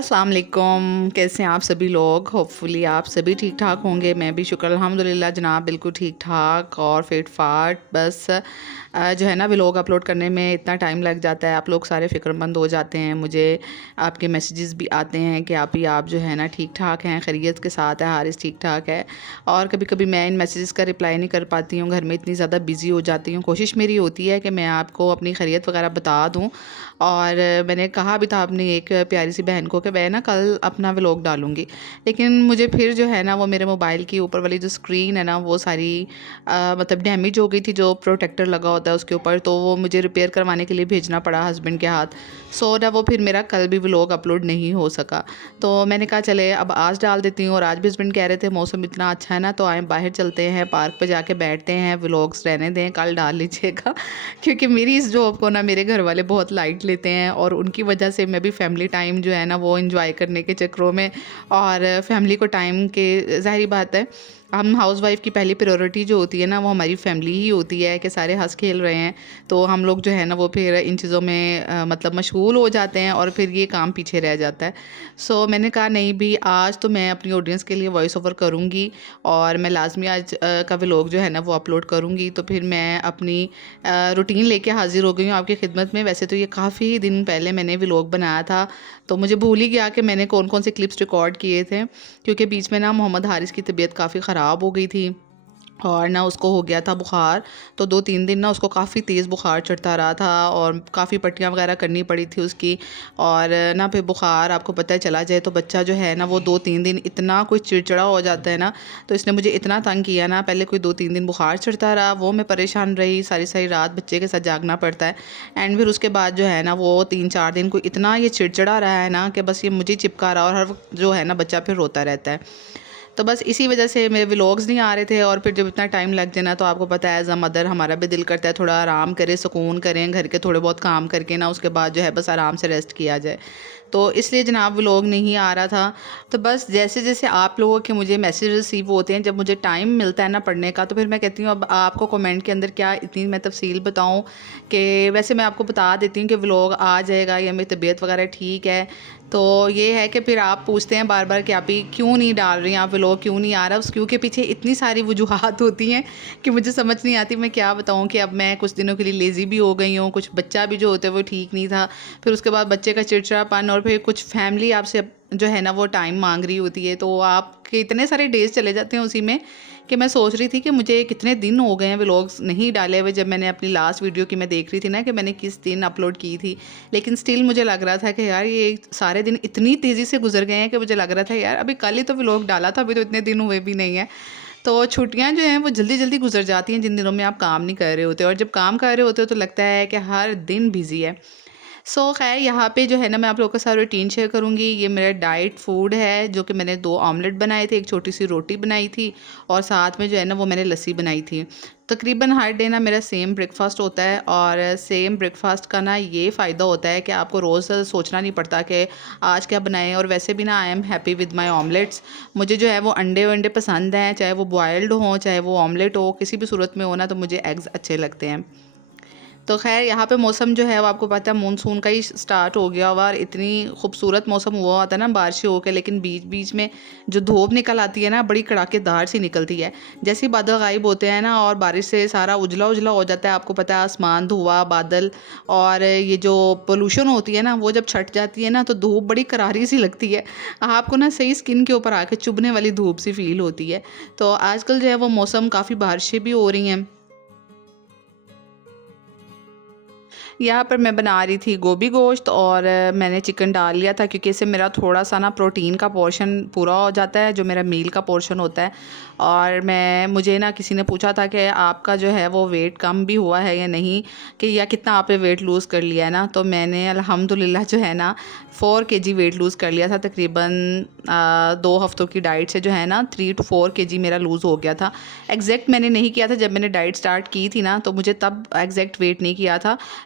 अस्सलाम वालेकुम। कैसे हैं आप सभी लोग? होपफुली आप सभी ठीक ठाक होंगे। मैं भी शुक्र अल्हम्दुलिल्लाह जनाब बिल्कुल ठीक ठाक और फिट फाट। बस जो है ना व्लॉग अपलोड करने में इतना टाइम लग जाता है, आप लोग सारे फ़िक्रमंद हो जाते हैं। मुझे आपके मैसेजेस भी आते हैं कि आप जो है ना ठीक ठाक हैं, खैरियत के साथ है, हारिस ठीक ठाक है। और कभी कभी मैं इन मैसेजेस का रिप्लाई नहीं कर पाती हूँ, घर में इतनी ज़्यादा बिज़ी हो जाती हूँ। कोशिश मेरी होती है कि मैं आपको अपनी खैरियत वगैरह बता दूँ। और मैंने कहा भी था अपनी एक प्यारी सी बहन को कि मैं ना कल अपना व्लॉग डालूँगी, लेकिन मुझे फिर जो है ना वो मेरे मोबाइल की ऊपर वाली जो स्क्रीन है ना वो सारी मतलब डैमेज हो गई थी, जो प्रोटेक्टर लगा होता है उसके ऊपर, तो वो मुझे रिपेयर करवाने के लिए भेजना पड़ा हस्बैंड के हाथ। सो ना वो फिर मेरा कल भी व्लॉग अपलोड नहीं हो सका। तो मैंने कहा चले अब आज डाल देती हूँ। और आज भी हस्बैंड कह रहे थे मौसम इतना अच्छा है ना, तो आए बाहर चलते हैं, पार्क पे जाके बैठते हैं, व्लॉग्स रहने दें, कल डाल लीजिएगा। क्योंकि मेरी इस जॉब को ना मेरे घर वाले बहुत लाइट लेते हैं, और उनकी वजह से मैं भी फैमिली टाइम जो है ना वो एंजॉय करने के चक्करों में, और फैमिली को टाइम के ज़ाहिर बात है हम हाउस वाइफ की पहली प्रायोरिटी जो होती है ना वो हमारी फैमिली ही होती है, कि सारे हंस खेल रहे हैं, तो हम लोग जो है ना वो फिर इन चीज़ों में मतलब मशगूल हो जाते हैं और फिर ये काम पीछे रह जाता है। सो मैंने कहा नहीं भी आज तो मैं अपनी ऑडियंस के लिए वॉइस ओवर करूँगी, और मैं लाजमी आज का व्लॉग जो है ना वो अपलोड करूँगी। तो फिर मैं अपनी रूटीन लेके हाजिर हो गई हूँ आपकी खिदमत में। वैसे तो ये काफ़ी दिन पहले मैंने व्लॉग बनाया था, तो मुझे भूल ही गया कि मैंने कौन कौन से क्लिप्स रिकॉर्ड किए थे, क्योंकि बीच में ना मोहम्मद हारिस की तबीयत काफ़ी ख़राब हो गई थी, और ना उसको हो गया था बुखार। तो 2-3 दिन ना उसको काफ़ी तेज़ बुखार चढ़ता रहा था, और काफ़ी पट्टियाँ वगैरह करनी पड़ी थी उसकी। और ना फिर बुखार आपको पता है चला जाए तो बच्चा जो है ना वो 2-3 दिन इतना कोई चिड़चिड़ा हो जाता है ना, तो इसने मुझे इतना तंग किया ना। पहले कोई 2-3 दिन बुखार चढ़ता रहा, वो मैं परेशान रही, सारी सारी रात बच्चे के साथ जागना पड़ता है। एंड फिर उसके बाद जो है ना वो 3-4 दिन को इतना ये चिड़चिड़ा रहा है ना कि बस ये मुझे चिपका रहा, और हर वक्त जो है ना बच्चा फिर रोता रहता है। तो बस इसी वजह से मेरे व्लॉग्स नहीं आ रहे थे। और फिर जब इतना टाइम लग जाए ना, तो आपको पता है एज़ अ मदर हमारा भी दिल करता है थोड़ा आराम करें, सुकून करें, घर के थोड़े बहुत काम करके ना उसके बाद जो है बस आराम से रेस्ट किया जाए। तो इसलिए जनाब व्लॉग नहीं आ रहा था। तो बस जैसे जैसे आप लोगों के मुझे मैसेज रिसीव होते हैं, जब मुझे टाइम मिलता है ना पढ़ने का, तो फिर मैं कहती हूँ अब आपको कमेंट के अंदर क्या इतनी मैं तफसील बताऊँ, कि वैसे मैं आपको बता देती हूँ कि व्लॉग आ जाएगा या मेरी तबीयत वगैरह ठीक है। तो ये है कि फिर आप पूछते हैं बार बार कि आप ही क्यों नहीं डाल रही हैं, आप व्लॉग क्यों नहीं आ रहा। उस क्यों के पीछे इतनी सारी वजूहात होती हैं कि मुझे समझ नहीं आती मैं क्या बताऊं। कि अब मैं कुछ दिनों के लिए लेज़ी भी हो गई हूँ, कुछ बच्चा भी जो होता है वो ठीक नहीं था, फिर उसके बाद बच्चे का चिड़चिड़ापन, और फिर कुछ फैमिली आपसे जो है ना वो टाइम मांग रही होती है, तो आपके इतने सारे डेज़ चले जाते हैं उसी में, कि मैं सोच रही थी कि मुझे कितने दिन हो गए हैं व्लॉग्स नहीं डाले हुए। जब मैंने अपनी लास्ट वीडियो की मैं देख रही थी ना कि मैंने किस दिन अपलोड की थी, लेकिन स्टिल मुझे लग रहा था कि यार ये सारे दिन इतनी तेज़ी से गुजर गए हैं कि मुझे लग रहा था यार अभी कल ही तो व्लॉग डाला था, अभी तो इतने दिन हुए भी नहीं है। तो छुट्टियां जो हैं वो जल्दी जल्दी गुजर जाती हैं जिन दिनों में आप काम नहीं कर रहे होते, और जब काम कर रहे होते हो तो लगता है कि हर दिन बिजी है। सो खैर यहाँ पे जो है ना मैं आप लोगों के साथ रूटीन शेयर करूँगी। ये मेरा डाइट फूड है, जो कि मैंने 2 ऑमलेट बनाए थे, एक छोटी सी रोटी बनाई थी, और साथ में जो है ना वो मैंने लस्सी बनाई थी। तकरीबन हर डे ना मेरा सेम ब्रेकफास्ट होता है, और सेम ब्रेकफास्ट का ना ये फ़ायदा होता है कि आपको रोज़ सोचना नहीं पड़ता कि आज क्या बनाएं। और वैसे भी ना I am happy with my omelettes. मुझे जो है वो अंडे वंडे पसंद हैं, चाहे वो बॉयल्ड हों चाहे वो ऑमलेट हो, किसी भी सूरत में हो ना, तो मुझे एग्स अच्छे लगते हैं। तो खैर यहाँ पे मौसम जो है वो आपको पता है मानसून का ही स्टार्ट हो गया हुआ, और इतनी खूबसूरत मौसम हुआ होता है ना बारिश हो के, लेकिन बीच बीच में जो धूप निकल आती है ना बड़ी कड़ाकेदार सी निकलती है। जैसे ही बादल गायब होते हैं ना और बारिश से सारा उजला उजला हो जाता है, आपको पता है आसमान धुआं बादल, और ये जो पोल्यूशन होती है ना वो जब छट जाती है ना तो धूप बड़ी करारी सी लगती है, आपको ना सही स्किन के ऊपर आके चुभने वाली धूप सी फील होती है। तो आजकल जो है वो मौसम काफ़ी बारिशें भी हो रही हैं। यहाँ पर मैं बना रही थी गोभी गोश्त, और मैंने चिकन डाल लिया था, क्योंकि इससे मेरा थोड़ा सा ना प्रोटीन का पोर्शन पूरा हो जाता है, जो मेरा मील का पोर्शन होता है। और मुझे ना किसी ने पूछा था कि आपका जो है वो वेट कम भी हुआ है या नहीं, कि या कितना आपने वेट लूज़ कर लिया है ना। तो मैंने अल्हम्दुलिल्लाह जो है ना 4 kg वेट लूज़ कर लिया था, तकरीबन 2 हफ्तों की डाइट से जो है ना 3 to 4 kg मेरा लूज़ हो गया था। एग्जैक्ट मैंने नहीं किया था, जब मैंने डाइट स्टार्ट की थी ना तो मुझे तब एग्जैक्ट वेट नहीं किया था,